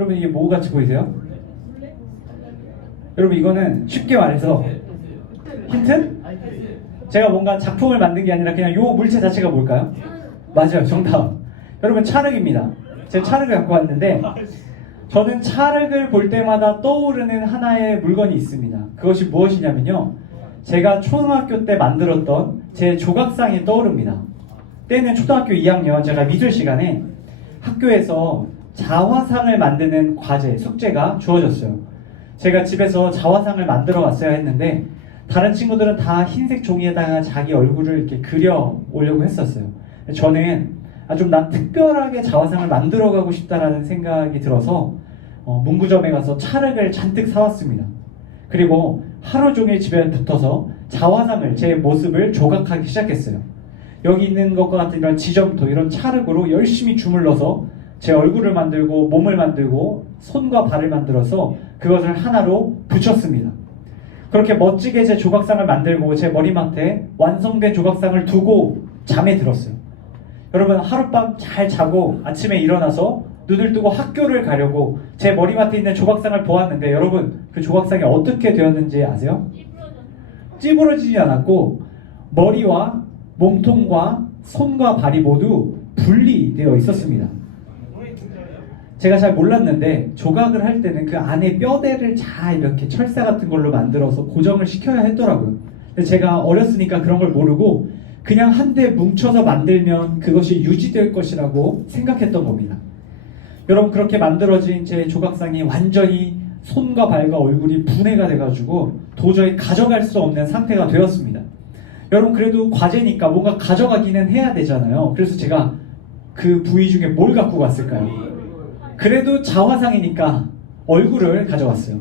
여러분 이게 뭐 같이 보이세요? 여러분 이거는 쉽게 말해서 힌트? 제가 뭔가 작품을 만든 게 아니라 그냥 요 물체 자체가 뭘까요? 맞아요, 정답. 여러분 찰흙입니다. 제가 찰흙을 갖고 왔는데 저는 찰흙을 볼 때마다 떠오르는 하나의 물건이 있습니다. 그것이 무엇이냐면요, 제가 초등학교 때 만들었던 제 조각상이 떠오릅니다. 때는 초등학교 2학년 제가 미술 시간에 학교에서 자화상을 만드는 과제, 숙제가 주어졌어요. 제가 집에서 자화상을 만들어 왔어야 했는데 다른 친구들은 다 흰색 종이에다가 자기 얼굴을 이렇게 그려 오려고 했었어요. 저는 좀 난 특별하게 자화상을 만들어 가고 싶다라는 생각이 들어서 문구점에 가서 찰흙을 잔뜩 사왔습니다. 그리고 하루 종일 집에 붙어서 자화상을, 제 모습을 조각하기 시작했어요. 여기 있는 것과 같은 이런 지점토, 이런 찰흙으로 열심히 주물러서 제 얼굴을 만들고 몸을 만들고 손과 발을 만들어서 그것을 하나로 붙였습니다. 그렇게 멋지게 제 조각상을 만들고 제 머리맡에 완성된 조각상을 두고 잠에 들었어요. 여러분 하룻밤 잘 자고 아침에 일어나서 눈을 뜨고 학교를 가려고 제 머리맡에 있는 조각상을 보았는데 여러분 그 조각상이 어떻게 되었는지 아세요? 찌부러지지 않았고 머리와 몸통과 손과 발이 모두 분리되어 있었습니다. 제가 잘 몰랐는데 조각을 할 때는 그 안에 뼈대를 잘 이렇게 철사 같은 걸로 만들어서 고정을 시켜야 했더라고요. 근데 제가 어렸으니까 그런 걸 모르고 그냥 한데 뭉쳐서 만들면 그것이 유지될 것이라고 생각했던 겁니다. 여러분 그렇게 만들어진 제 조각상이 완전히 손과 발과 얼굴이 분해가 돼가지고 도저히 가져갈 수 없는 상태가 되었습니다. 여러분 그래도 과제니까 뭔가 가져가기는 해야 되잖아요. 그래서 제가 그 부위 중에 뭘 갖고 갔을까요? 그래도 자화상이니까 얼굴을 가져왔어요.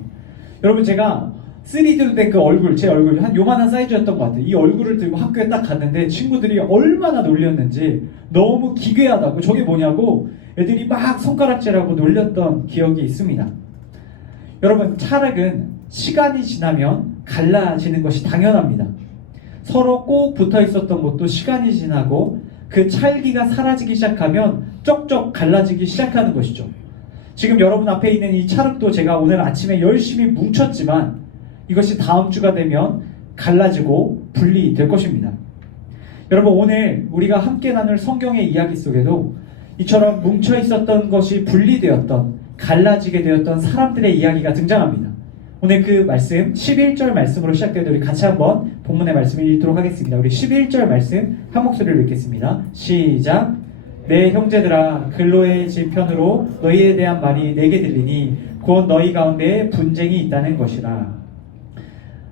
여러분 제가 3D로 된 그 얼굴, 제 얼굴 한 요만한 사이즈였던 것 같아요. 이 얼굴을 들고 학교에 딱 갔는데 친구들이 얼마나 놀렸는지 너무 기괴하다고, 저게 뭐냐고 애들이 막 손가락질하고 놀렸던 기억이 있습니다. 여러분 찰흙은 시간이 지나면 갈라지는 것이 당연합니다. 서로 꼭 붙어 있었던 것도 시간이 지나고 그 찰기가 사라지기 시작하면 쩍쩍 갈라지기 시작하는 것이죠. 지금 여러분 앞에 있는 이 찰흙도 제가 오늘 아침에 열심히 뭉쳤지만 이것이 다음 주가 되면 갈라지고 분리될 것입니다. 여러분 오늘 우리가 함께 나눌 성경의 이야기 속에도 이처럼 뭉쳐 있었던 것이 분리되었던, 갈라지게 되었던 사람들의 이야기가 등장합니다. 오늘 그 말씀 11절 말씀으로 시작되는데 우리 같이 한번 본문의 말씀을 읽도록 하겠습니다. 우리 11절 말씀 한 목소리로 읽겠습니다. 시작. 내 형제들아 근로의 지편으로 너희에 대한 말이 내게 들리니 곧 너희 가운데 분쟁이 있다는 것이라.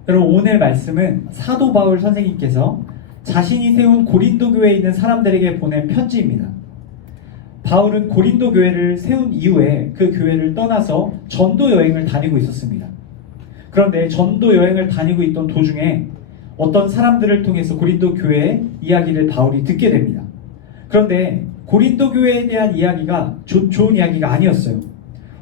여러분 오늘 말씀은 사도 바울 선생님께서 자신이 세운 고린도 교회에 있는 사람들에게 보낸 편지입니다. 바울은 고린도 교회를 세운 이후에 그 교회를 떠나서 전도 여행을 다니고 있었습니다. 그런데 전도 여행을 다니고 있던 도중에 어떤 사람들을 통해서 고린도 교회의 이야기를 바울이 듣게 됩니다. 그런데 고린도 교회에 대한 이야기가 좋은 이야기가 아니었어요.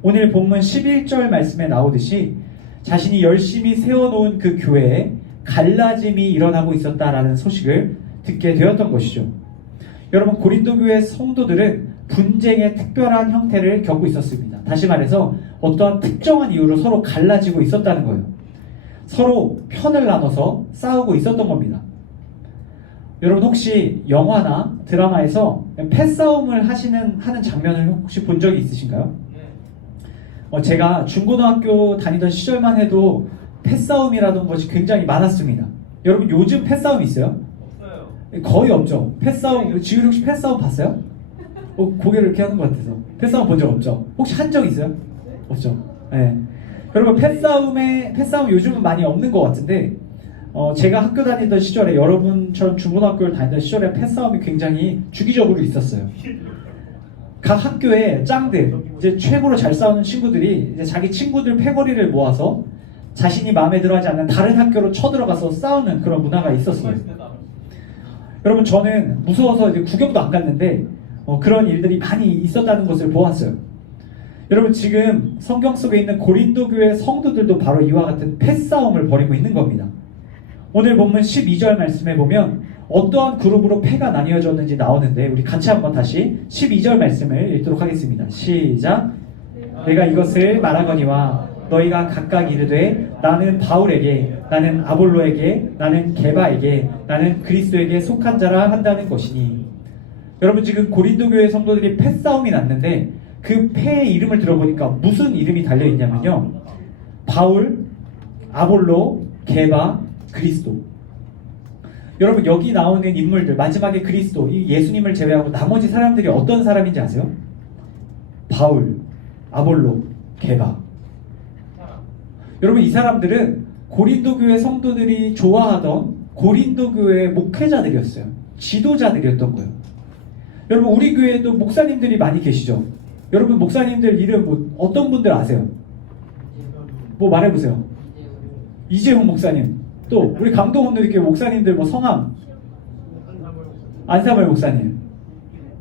오늘 본문 11절 말씀에 나오듯이 자신이 열심히 세워놓은 그 교회에 갈라짐이 일어나고 있었다라는 소식을 듣게 되었던 것이죠. 여러분 고린도 교회 성도들은 분쟁의 특별한 형태를 겪고 있었습니다. 다시 말해서 어떠한 특정한 이유로 서로 갈라지고 있었다는 거예요. 서로 편을 나눠서 싸우고 있었던 겁니다. 여러분 혹시 영화나 드라마에서 패싸움을 하는 장면을 혹시 본 적이 있으신가요? 제가 중고등학교 다니던 시절만 해도 패싸움이라던 것이 굉장히 많았습니다. 여러분 요즘 패싸움 있어요? 없어요. 거의 없죠. 패싸움, 지율 혹시 패싸움 봤어요? 고개를 이렇게 하는 것 같아서. 패싸움 본 적 없죠? 혹시 한 적 있어요? 없죠. 네. 여러분 패싸움 요즘은 많이 없는 것 같은데 제가 학교 다니던 시절에 여러분처럼 중고등학교를 다니던 시절에 패싸움이 굉장히 주기적으로 있었어요. 각 학교에 짱들, 이제 최고로 잘 싸우는 친구들이 이제 자기 친구들 패거리를 모아서 자신이 마음에 들어하지 않는 다른 학교로 쳐들어가서 싸우는 그런 문화가 있었어요. 여러분 저는 무서워서 이제 구경도 안 갔는데 그런 일들이 많이 있었다는 것을 보았어요. 여러분 지금 성경 속에 있는 고린도 교회 성도들도 바로 이와 같은 패싸움을 벌이고 있는 겁니다. 오늘 본문 12절 말씀에 보면 어떠한 그룹으로 패가 나뉘어졌는지 나오는데 우리 같이 한번 다시 12절 말씀을 읽도록 하겠습니다. 시작. 내가 이것을 말하거니와 너희가 각각 이르되 나는 바울에게, 나는 아볼로에게, 나는 게바에게, 나는 그리스도에게 속한 자라 한다는 것이니. 여러분, 지금 고린도 교회 성도들이 패싸움이 났는데 그 패의 이름을 들어보니까 무슨 이름이 달려있냐면요, 바울, 아볼로, 게바, 그리스도. 여러분, 여기 나오는 인물들, 마지막에 그리스도, 이 예수님을 제외하고 나머지 사람들이 어떤 사람인지 아세요? 바울, 아볼로, 게바. 여러분, 이 사람들은 고린도 교회 성도들이 좋아하던 고린도 교회 목회자들이었어요. 지도자들이었던 거예요. 여러분, 우리 교회에도 목사님들이 많이 계시죠? 여러분, 목사님들 이름 뭐 어떤 분들 아세요? 뭐 말해보세요. 이재훈 목사님. 또 우리 강동원들께 목사님들 뭐 성함. 안사벌 목사님,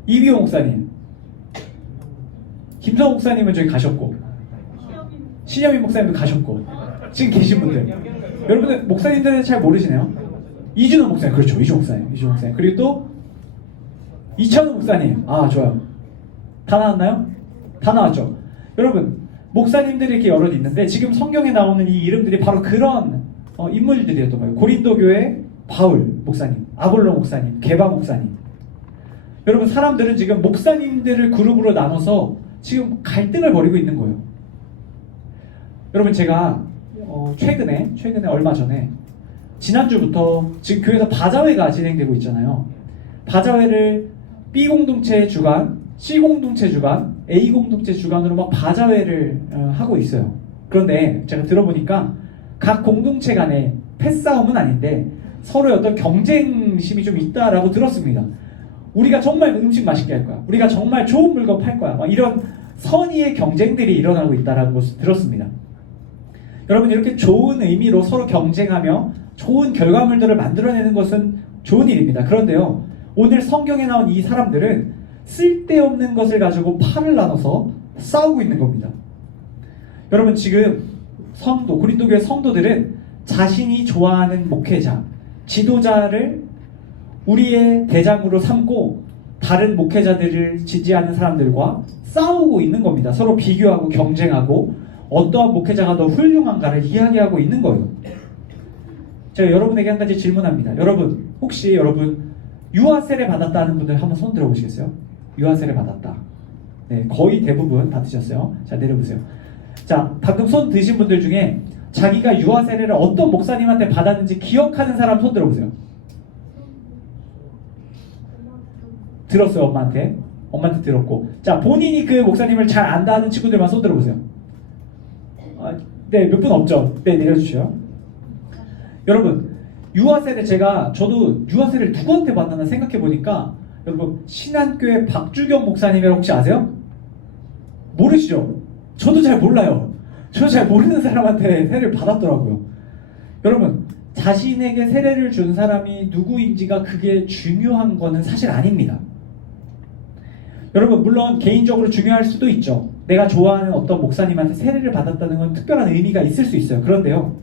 이비호 목사님, 김성 목사님은 저기 가셨고, 신여민 목사님도 가셨고, 지금 계신 분들, 여러분들 목사님들은 잘 모르시네요. 이준호 목사님, 그렇죠, 이준호 목사님. 그리고 또 이찬우 목사님. 아, 좋아요. 다 나왔나요? 다 나왔죠. 여러분, 목사님들이 이렇게 여럿 있는데 지금 성경에 나오는 이 이름들이 바로 그런 인물들이었던 거예요. 고린도 교회 바울 목사님, 아볼로 목사님, 게바 목사님. 여러분, 사람들은 지금 목사님들을 그룹으로 나눠서 지금 갈등을 벌이고 있는 거예요. 여러분, 제가 최근에 얼마 전에, 지난주부터 지금 교회에서 바자회가 진행되고 있잖아요. 바자회를 B 공동체 주관, C 공동체 주관, A 공동체 주관으로 막 바자회를 하고 있어요. 그런데 제가 들어보니까 각 공동체 간에 패싸움은 아닌데 서로의 어떤 경쟁심이 좀 있다라고 들었습니다. 우리가 정말 음식 맛있게 할 거야, 우리가 정말 좋은 물건 팔 거야, 막 이런 선의의 경쟁들이 일어나고 있다라는 것을 들었습니다. 여러분, 이렇게 좋은 의미로 서로 경쟁하며 좋은 결과물들을 만들어내는 것은 좋은 일입니다. 그런데요, 오늘 성경에 나온 이 사람들은 쓸데없는 것을 가지고 팔을 나눠서 싸우고 있는 겁니다. 여러분, 지금 고린도 교회 성도들은 자신이 좋아하는 목회자, 지도자를 우리의 대장으로 삼고 다른 목회자들을 지지하는 사람들과 싸우고 있는 겁니다. 서로 비교하고 경쟁하고 어떠한 목회자가 더 훌륭한가를 이야기하고 있는 거예요. 제가 여러분에게 한 가지 질문합니다. 여러분, 혹시 유아 세례 받았다는 분들 한번 손 들어보시겠어요? 유아 세례 받았다. 네, 거의 대부분 받으셨어요. 자, 내려보세요. 자, 방금 손 드신 분들 중에 자기가 유아 세례를 어떤 목사님한테 받았는지 기억하는 사람 손 들어보세요. 들었어요, 엄마한테. 엄마한테 들었고. 자, 본인이 그 목사님을 잘 안다는 친구들만 손 들어보세요. 네, 몇 분 없죠? 네, 내려주세요. 여러분, 유아세례, 저도 유아세례를 누구한테 받나 생각해 보니까, 여러분, 신한교회 박주경 목사님이라고 혹시 아세요? 모르시죠? 저도 잘 몰라요. 저 잘 모르는 사람한테 세례를 받았더라고요. 여러분, 자신에게 세례를 준 사람이 누구인지가 그게 중요한 거는 사실 아닙니다. 여러분, 물론 개인적으로 중요할 수도 있죠. 내가 좋아하는 어떤 목사님한테 세례를 받았다는 건 특별한 의미가 있을 수 있어요. 그런데요,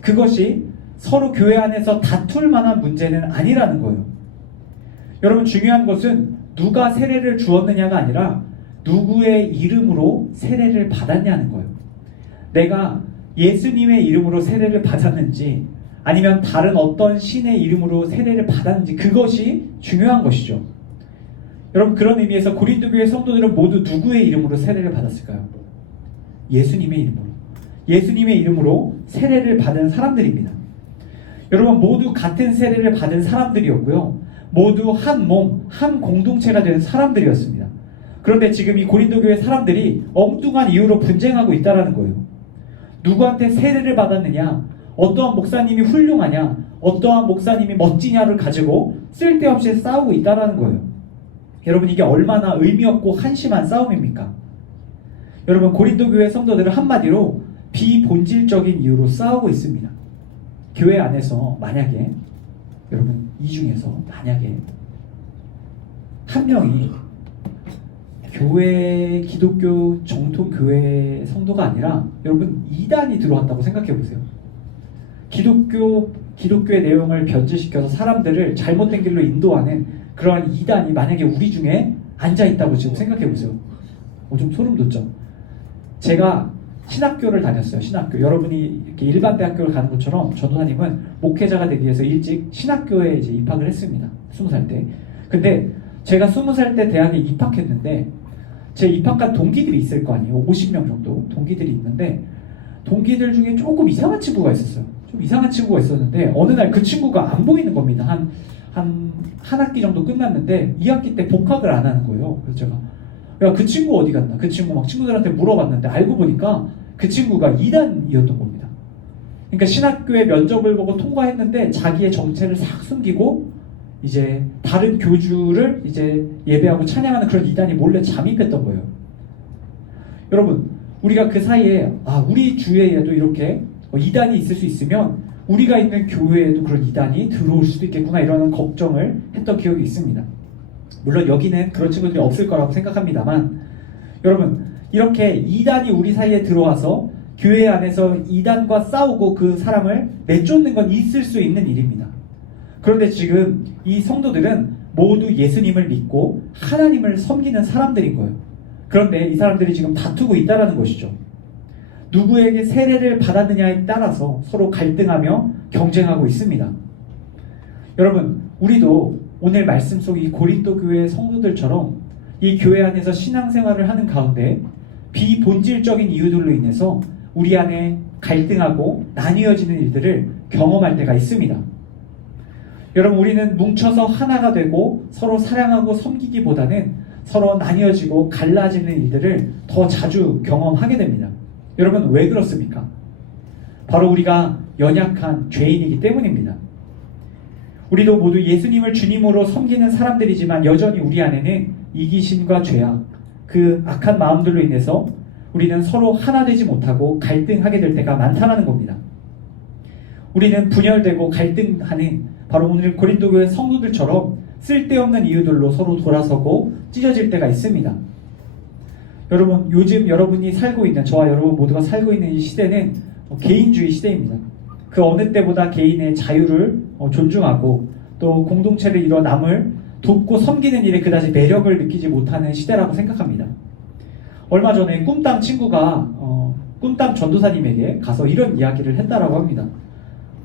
그것이 서로 교회 안에서 다툴 만한 문제는 아니라는 거예요. 여러분, 중요한 것은 누가 세례를 주었느냐가 아니라 누구의 이름으로 세례를 받았냐는 거예요. 내가 예수님의 이름으로 세례를 받았는지 아니면 다른 어떤 신의 이름으로 세례를 받았는지, 그것이 중요한 것이죠. 여러분, 그런 의미에서 고린도 교회 성도들은 모두 누구의 이름으로 세례를 받았을까요? 예수님의 이름으로. 예수님의 이름으로 세례를 받은 사람들입니다. 여러분, 모두 같은 세례를 받은 사람들이었고요. 모두 한 몸, 한 공동체가 된 사람들이었습니다. 그런데 지금 이 고린도 교회 사람들이 엉뚱한 이유로 분쟁하고 있다는 거예요. 누구한테 세례를 받았느냐, 어떠한 목사님이 훌륭하냐, 어떠한 목사님이 멋지냐를 가지고 쓸데없이 싸우고 있다는 거예요. 여러분, 이게 얼마나 의미 없고 한심한 싸움입니까? 여러분, 고린도 교회 성도들은 한마디로 비본질적인 이유로 싸우고 있습니다. 교회 안에서 만약에, 여러분, 이 중에서 만약에 한 명이 교회, 기독교 정통교회 성도가 아니라 여러분 이단이 들어왔다고 생각해 보세요. 기독교의 내용을 변질시켜서 사람들을 잘못된 길로 인도하는 그러한 이단이 만약에 우리 중에 앉아있다고 지금 생각해 보세요. 좀 소름 돋죠? 제가 신학교를 다녔어요. 신학교. 여러분이 이렇게 일반 대학교를 가는 것처럼 전도사님은 목회자가 되기 위해서 일찍 신학교에 이제 입학을 했습니다. 20살 때. 근데 제가 20살 때 대학에 입학했는데 제 입학한 동기들이 있을 거 아니에요. 50명 정도 동기들이 있는데 동기들 중에 조금 이상한 친구가 있었어요. 좀 이상한 친구가 있었는데 어느 날 그 친구가 안 보이는 겁니다. 한 학기 정도 끝났는데 2학기 때 복학을 안 하는 거예요. 그래서 제가 야, 그 친구 어디 갔나? 그 친구 막 친구들한테 물어봤는데 알고 보니까 그 친구가 2단이었던 겁니다. 그러니까 신학교에 면접을 보고 통과했는데 자기의 정체를 싹 숨기고 이제 다른 교주를 이제 예배하고 찬양하는 그런 2단이 몰래 잠입했던 거예요. 여러분, 우리가 그 사이에 우리 주위에도 이렇게 2단이 있을 수 있으면 우리가 있는 교회에도 그런 2단이 들어올 수도 있겠구나 이런 걱정을 했던 기억이 있습니다. 물론 여기는 그런 친구들이 없을 거라고 생각합니다만 여러분, 이렇게 2단이 우리 사이에 들어와서 교회 안에서 2단과 싸우고 그 사람을 내쫓는 건 있을 수 있는 일입니다. 그런데 지금 이 성도들은 모두 예수님을 믿고 하나님을 섬기는 사람들인 거예요. 그런데 이 사람들이 지금 다투고 있다는 것이죠. 누구에게 세례를 받았느냐에 따라서 서로 갈등하며 경쟁하고 있습니다. 여러분, 우리도 오늘 말씀 속 이 고린도 교회 성도들처럼 이 교회 안에서 신앙생활을 하는 가운데 비본질적인 이유들로 인해서 우리 안에 갈등하고 나뉘어지는 일들을 경험할 때가 있습니다. 여러분, 우리는 뭉쳐서 하나가 되고 서로 사랑하고 섬기기보다는 서로 나뉘어지고 갈라지는 일들을 더 자주 경험하게 됩니다. 여러분, 왜 그렇습니까? 바로 우리가 연약한 죄인이기 때문입니다. 우리도 모두 예수님을 주님으로 섬기는 사람들이지만 여전히 우리 안에는 이기심과 죄악, 그 악한 마음들로 인해서 우리는 서로 하나 되지 못하고 갈등하게 될 때가 많다는 겁니다. 우리는 분열되고 갈등하는 바로 오늘 고린도 교회 성도들처럼 쓸데없는 이유들로 서로 돌아서고 찢어질 때가 있습니다. 여러분, 요즘 여러분이 살고 있는, 저와 여러분 모두가 살고 있는 이 시대는 개인주의 시대입니다. 그 어느 때보다 개인의 자유를 존중하고 또 공동체를 이뤄 남을 돕고 섬기는 일에 그다지 매력을 느끼지 못하는 시대라고 생각합니다. 얼마 전에 꿈땅 친구가 꿈땅 전도사님에게 가서 이런 이야기를 했다라고 합니다.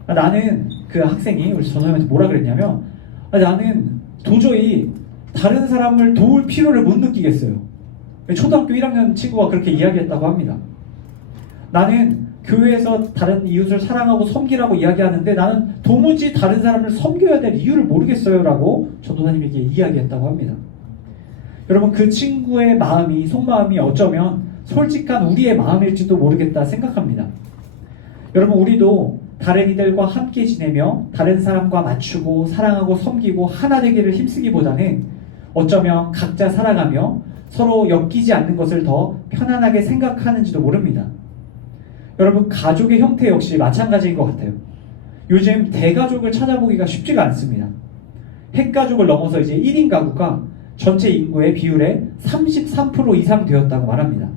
나는, 그 학생이 우리 전도사님한테 뭐라 그랬냐면 나는 도저히 다른 사람을 도울 필요를 못 느끼겠어요. 초등학교 1학년 친구가 그렇게 이야기했다고 합니다. 나는 교회에서 다른 이웃을 사랑하고 섬기라고 이야기하는데 나는 도무지 다른 사람을 섬겨야 될 이유를 모르겠어요 라고 전도사님에게 이야기했다고 합니다. 여러분, 그 친구의 마음이, 속마음이 어쩌면 솔직한 우리의 마음일지도 모르겠다 생각합니다. 여러분, 우리도 다른 이들과 함께 지내며 다른 사람과 맞추고 사랑하고 섬기고 하나 되기를 힘쓰기보다는 어쩌면 각자 살아가며 서로 엮이지 않는 것을 더 편안하게 생각하는지도 모릅니다. 여러분, 가족의 형태 역시 마찬가지인 것 같아요. 요즘 대가족을 찾아보기가 쉽지가 않습니다. 핵가족을 넘어서 이제 1인 가구가 전체 인구의 비율의 33% 이상 되었다고 말합니다.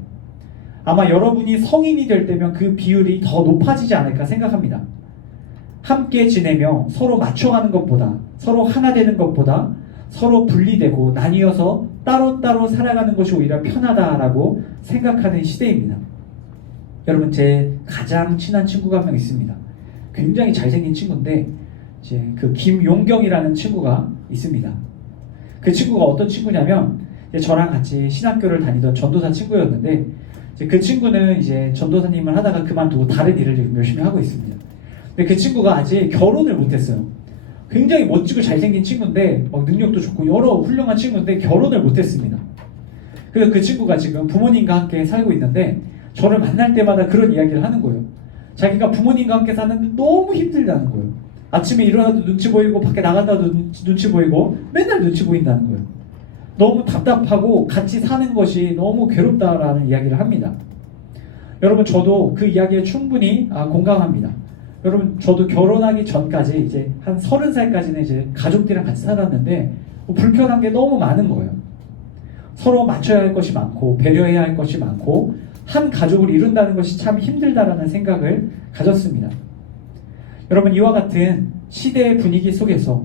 아마 여러분이 성인이 될 때면 그 비율이 더 높아지지 않을까 생각합니다. 함께 지내며 서로 맞춰가는 것보다, 서로 하나 되는 것보다 서로 분리되고 나뉘어서 따로따로 살아가는 것이 오히려 편하다라고 생각하는 시대입니다. 여러분, 제 가장 친한 친구가 한 명 있습니다. 굉장히 잘생긴 친구인데 이제 그 김용경이라는 친구가 있습니다. 그 친구가 어떤 친구냐면 저랑 같이 신학교를 다니던 전도사 친구였는데 이제 그 친구는 이제 전도사님을 하다가 그만두고 다른 일을 지금 열심히 하고 있습니다. 근데 그 친구가 아직 결혼을 못했어요. 굉장히 멋지고 잘생긴 친구인데 능력도 좋고 여러 훌륭한 친구인데 결혼을 못했습니다. 그래서 그 친구가 지금 부모님과 함께 살고 있는데 저를 만날 때마다 그런 이야기를 하는 거예요. 자기가 부모님과 함께 사는데 너무 힘들다는 거예요. 아침에 일어나도 눈치 보이고 밖에 나갔다도 눈치 보이고 맨날 눈치 보인다는 거예요. 너무 답답하고 같이 사는 것이 너무 괴롭다라는 이야기를 합니다. 여러분, 저도 그 이야기에 충분히 공감합니다. 여러분, 저도 결혼하기 전까지 이제 한 30살까지는 이제 가족들이랑 같이 살았는데 불편한 게 너무 많은 거예요. 서로 맞춰야 할 것이 많고 배려해야 할 것이 많고 한 가족을 이룬다는 것이 참 힘들다라는 생각을 가졌습니다. 여러분, 이와 같은 시대의 분위기 속에서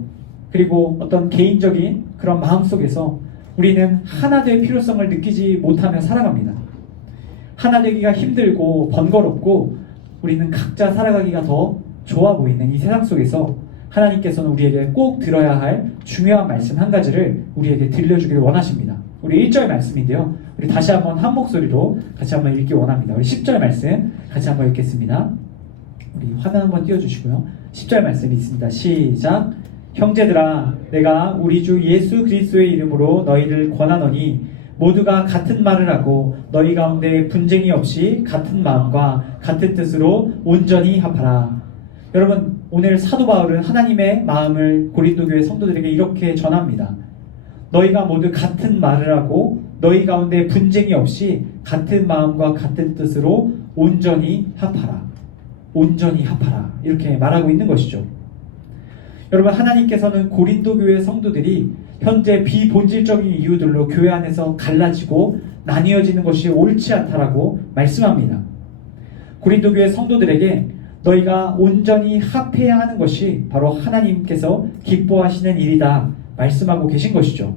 그리고 어떤 개인적인 그런 마음 속에서 우리는 하나 될 필요성을 느끼지 못하며 살아갑니다. 하나 되기가 힘들고 번거롭고 우리는 각자 살아가기가 더 좋아 보이는 이 세상 속에서 하나님께서는 우리에게 꼭 들어야 할 중요한 말씀 한 가지를 우리에게 들려주기를 원하십니다. 우리 1절 말씀인데요. 우리 다시 한번 한 목소리로 같이 한번 읽기 원합니다. 우리 10절 말씀 같이 한번 읽겠습니다. 우리 화면 한번 띄워주시고요. 10절 말씀이 있습니다. 시작. 형제들아, 내가 우리 주 예수 그리스도의 이름으로 너희를 권하노니 모두가 같은 말을 하고 너희 가운데 분쟁이 없이 같은 마음과 같은 뜻으로 온전히 합하라. 여러분, 오늘 사도 바울은 하나님의 마음을 고린도 교회 성도들에게 이렇게 전합니다. 너희가 모두 같은 말을 하고 너희 가운데 분쟁이 없이 같은 마음과 같은 뜻으로 온전히 합하라. 온전히 합하라. 이렇게 말하고 있는 것이죠. 여러분, 하나님께서는 고린도 교회 성도들이 현재 비본질적인 이유들로 교회 안에서 갈라지고 나뉘어지는 것이 옳지 않다라고 말씀합니다. 고린도 교회 성도들에게 너희가 온전히 합해야 하는 것이 바로 하나님께서 기뻐하시는 일이다 말씀하고 계신 것이죠.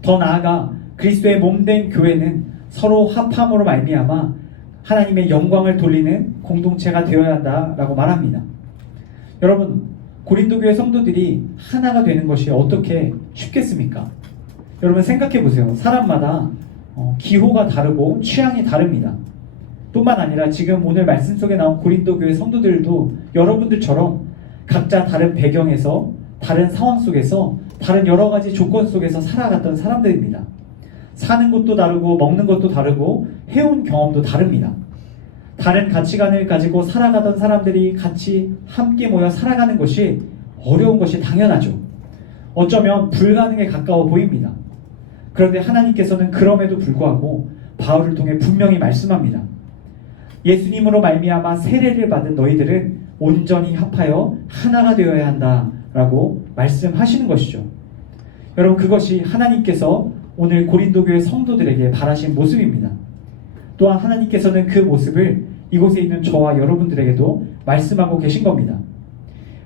더 나아가 그리스도의 몸된 교회는 서로 합함으로 말미암아 하나님의 영광을 돌리는 공동체가 되어야 한다라고 말합니다. 여러분, 고린도 교회 성도들이 하나가 되는 것이 어떻게 쉽겠습니까? 여러분 생각해 보세요. 사람마다 기호가 다르고 취향이 다릅니다. 뿐만 아니라 지금 오늘 말씀 속에 나온 고린도 교회 성도들도 여러분들처럼 각자 다른 배경에서 다른 상황 속에서 다른 여러 가지 조건 속에서 살아갔던 사람들입니다. 사는 것도 다르고 먹는 것도 다르고 해온 경험도 다릅니다. 다른 가치관을 가지고 살아가던 사람들이 같이 함께 모여 살아가는 것이 어려운 것이 당연하죠. 어쩌면 불가능에 가까워 보입니다. 그런데 하나님께서는 그럼에도 불구하고 바울을 통해 분명히 말씀합니다. 예수님으로 말미암아 세례를 받은 너희들은 온전히 합하여 하나가 되어야 한다라고 말씀하시는 것이죠. 여러분, 그것이 하나님께서 오늘 고린도 교회 성도들에게 바라신 모습입니다. 또한 하나님께서는 그 모습을 이곳에 있는 저와 여러분들에게도 말씀하고 계신 겁니다.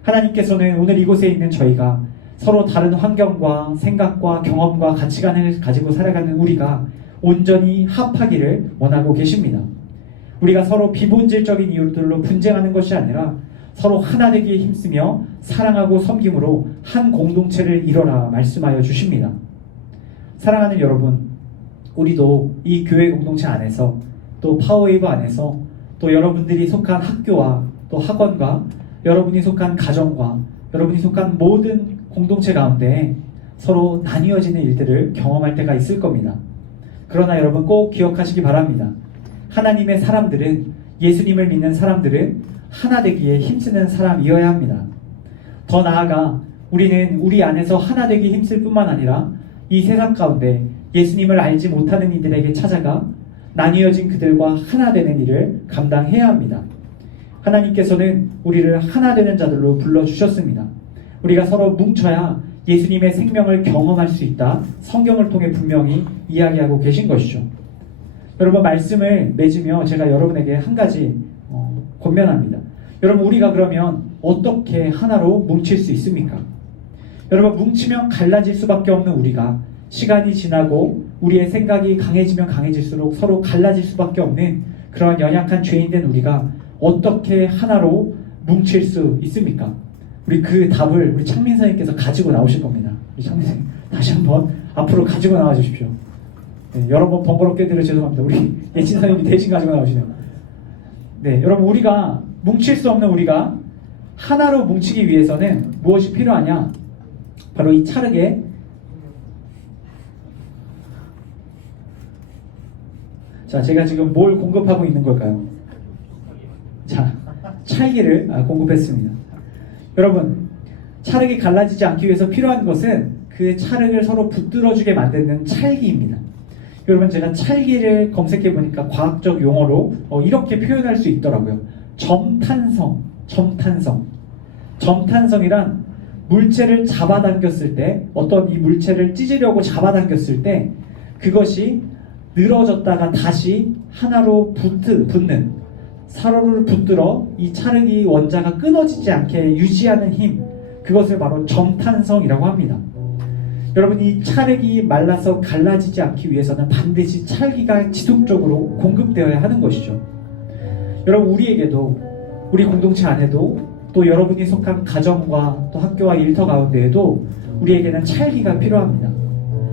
하나님께서는 오늘 이곳에 있는 저희가 서로 다른 환경과 생각과 경험과 가치관을 가지고 살아가는 우리가 온전히 합하기를 원하고 계십니다. 우리가 서로 비본질적인 이유들로 분쟁하는 것이 아니라 서로 하나 되기에 힘쓰며 사랑하고 섬김으로 한 공동체를 이뤄라 말씀하여 주십니다. 사랑하는 여러분, 우리도 이 교회 공동체 안에서 또 파워웨이브 안에서 또 여러분들이 속한 학교와 또 학원과 여러분이 속한 가정과 여러분이 속한 모든 공동체 가운데 서로 나뉘어지는 일들을 경험할 때가 있을 겁니다. 그러나 여러분 꼭 기억하시기 바랍니다. 하나님의 사람들은, 예수님을 믿는 사람들은 하나 되기에 힘쓰는 사람이어야 합니다. 더 나아가 우리는 우리 안에서 하나 되기에 힘쓸 뿐만 아니라 이 세상 가운데 예수님을 알지 못하는 이들에게 찾아가 나뉘어진 그들과 하나 되는 일을 감당해야 합니다. 하나님께서는 우리를 하나 되는 자들로 불러주셨습니다. 우리가 서로 뭉쳐야 예수님의 생명을 경험할 수 있다. 성경을 통해 분명히 이야기하고 계신 것이죠. 여러분, 말씀을 맺으며 제가 여러분에게 한 가지 권면합니다. 여러분, 우리가 그러면 어떻게 하나로 뭉칠 수 있습니까? 여러분, 뭉치면 갈라질 수밖에 없는 우리가 시간이 지나고 우리의 생각이 강해지면 강해질수록 서로 갈라질 수밖에 없는 그러한 연약한 죄인된 우리가 어떻게 하나로 뭉칠 수 있습니까? 우리 그 답을 우리 창민 선생님께서 가지고 나오실 겁니다. 우리 창민 선생님 다시 한번 앞으로 가지고 나와 주십시오. 네, 여러 번 번거롭게 드려 죄송합니다. 우리 예진 선생님이 대신 가지고 나오시네요. 네, 여러분, 우리가 뭉칠 수 없는 우리가 하나로 뭉치기 위해서는 무엇이 필요하냐? 바로 이 찰흙에 자, 제가 지금 뭘 공급하고 있는 걸까요? 자, 찰기를 공급했습니다. 여러분, 찰흙이 갈라지지 않기 위해서 필요한 것은 그 찰흙을 서로 붙들어주게 만드는 찰기입니다. 여러분, 제가 찰기를 검색해 보니까 과학적 용어로 이렇게 표현할 수 있더라고요. 점탄성. 점탄성이란 물체를 잡아당겼을 때, 어떤 이 물체를 찢으려고 잡아당겼을 때 그것이 늘어졌다가 다시 하나로 붙는, 서로를 붙들어 이 찰흙이 원자가 끊어지지 않게 유지하는 힘, 그것을 바로 점탄성이라고 합니다. 여러분, 이 찰흙이 말라서 갈라지지 않기 위해서는 반드시 찰기가 지속적으로 공급되어야 하는 것이죠. 여러분, 우리에게도, 우리 공동체 안에도, 또 여러분이 속한 가정과 또 학교와 일터 가운데에도 우리에게는 찰기가 필요합니다.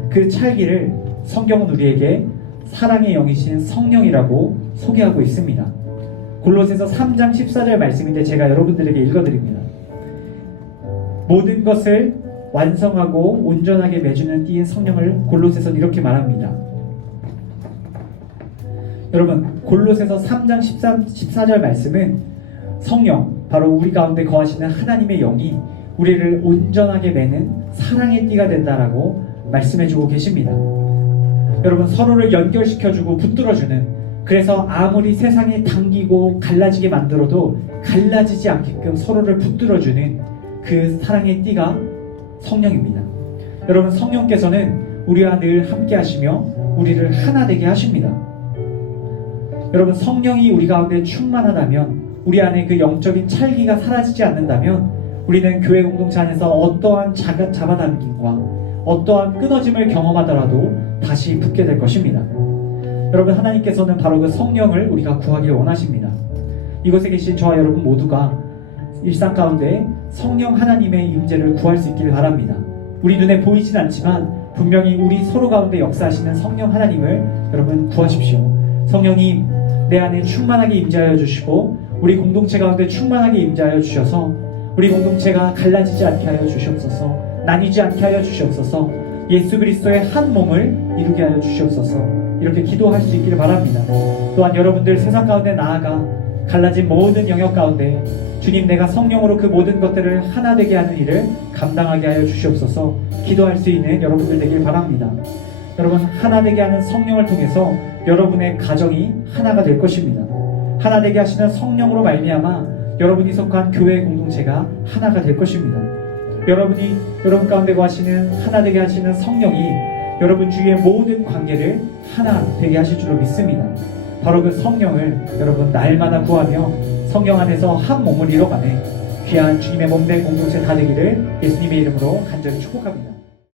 그 찰기를 성경은 우리에게 사랑의 영이신 성령이라고 소개하고 있습니다. 골로새서 3장 14절 말씀인데 제가 여러분들에게 읽어드립니다. 모든 것을 완성하고 온전하게 맺주는 띠인 성령을 골로새서는 이렇게 말합니다. 여러분, 골로새서 3장 14절 말씀은 성령, 바로 우리 가운데 거하시는 하나님의 영이 우리를 온전하게 매는 사랑의 띠가 된다라고 말씀해주고 계십니다. 여러분, 서로를 연결시켜주고 붙들어주는, 그래서 아무리 세상이 당기고 갈라지게 만들어도 갈라지지 않게끔 서로를 붙들어주는 그 사랑의 띠가 성령입니다. 여러분, 성령께서는 우리와 늘 함께 하시며 우리를 하나 되게 하십니다. 여러분, 성령이 우리 가운데 충만하다면, 우리 안에 그 영적인 찰기가 사라지지 않는다면 우리는 교회 공동체 안에서 어떠한 잡아당김과 어떠한 끊어짐을 경험하더라도 다시 붙게 될 것입니다. 여러분, 하나님께서는 바로 그 성령을 우리가 구하기를 원하십니다. 이곳에 계신 저와 여러분 모두가 일상 가운데 성령 하나님의 임재를 구할 수 있기를 바랍니다. 우리 눈에 보이진 않지만 분명히 우리 서로 가운데 역사하시는 성령 하나님을 여러분 구하십시오. 성령님, 내 안에 충만하게 임재하여 주시고 우리 공동체 가운데 충만하게 임재하여 주셔서 우리 공동체가 갈라지지 않게 하여 주시옵소서, 나뉘지 않게 하여 주시옵소서, 예수 그리스도의 한 몸을 이루게 하여 주시옵소서. 이렇게 기도할 수 있기를 바랍니다. 또한 여러분들 세상 가운데 나아가 갈라진 모든 영역 가운데 주님, 내가 성령으로 그 모든 것들을 하나 되게 하는 일을 감당하게 하여 주시옵소서 기도할 수 있는 여러분들 되길 바랍니다. 여러분, 하나 되게 하는 성령을 통해서 여러분의 가정이 하나가 될 것입니다. 하나 되게 하시는 성령으로 말미암아 여러분이 속한 교회 공동체가 하나가 될 것입니다. 여러분 가운데 거하시는 하나 되게 하시는 성령이 여러분 주위의 모든 관계를 하나 되게 하실 줄로 믿습니다. 바로 그 성령을 여러분 날마다 구하며 성령 안에서 한 몸을 이뤄가네 귀한 주님의 몸된 공동체 다 되기를 예수님의 이름으로 간절히 축복합니다.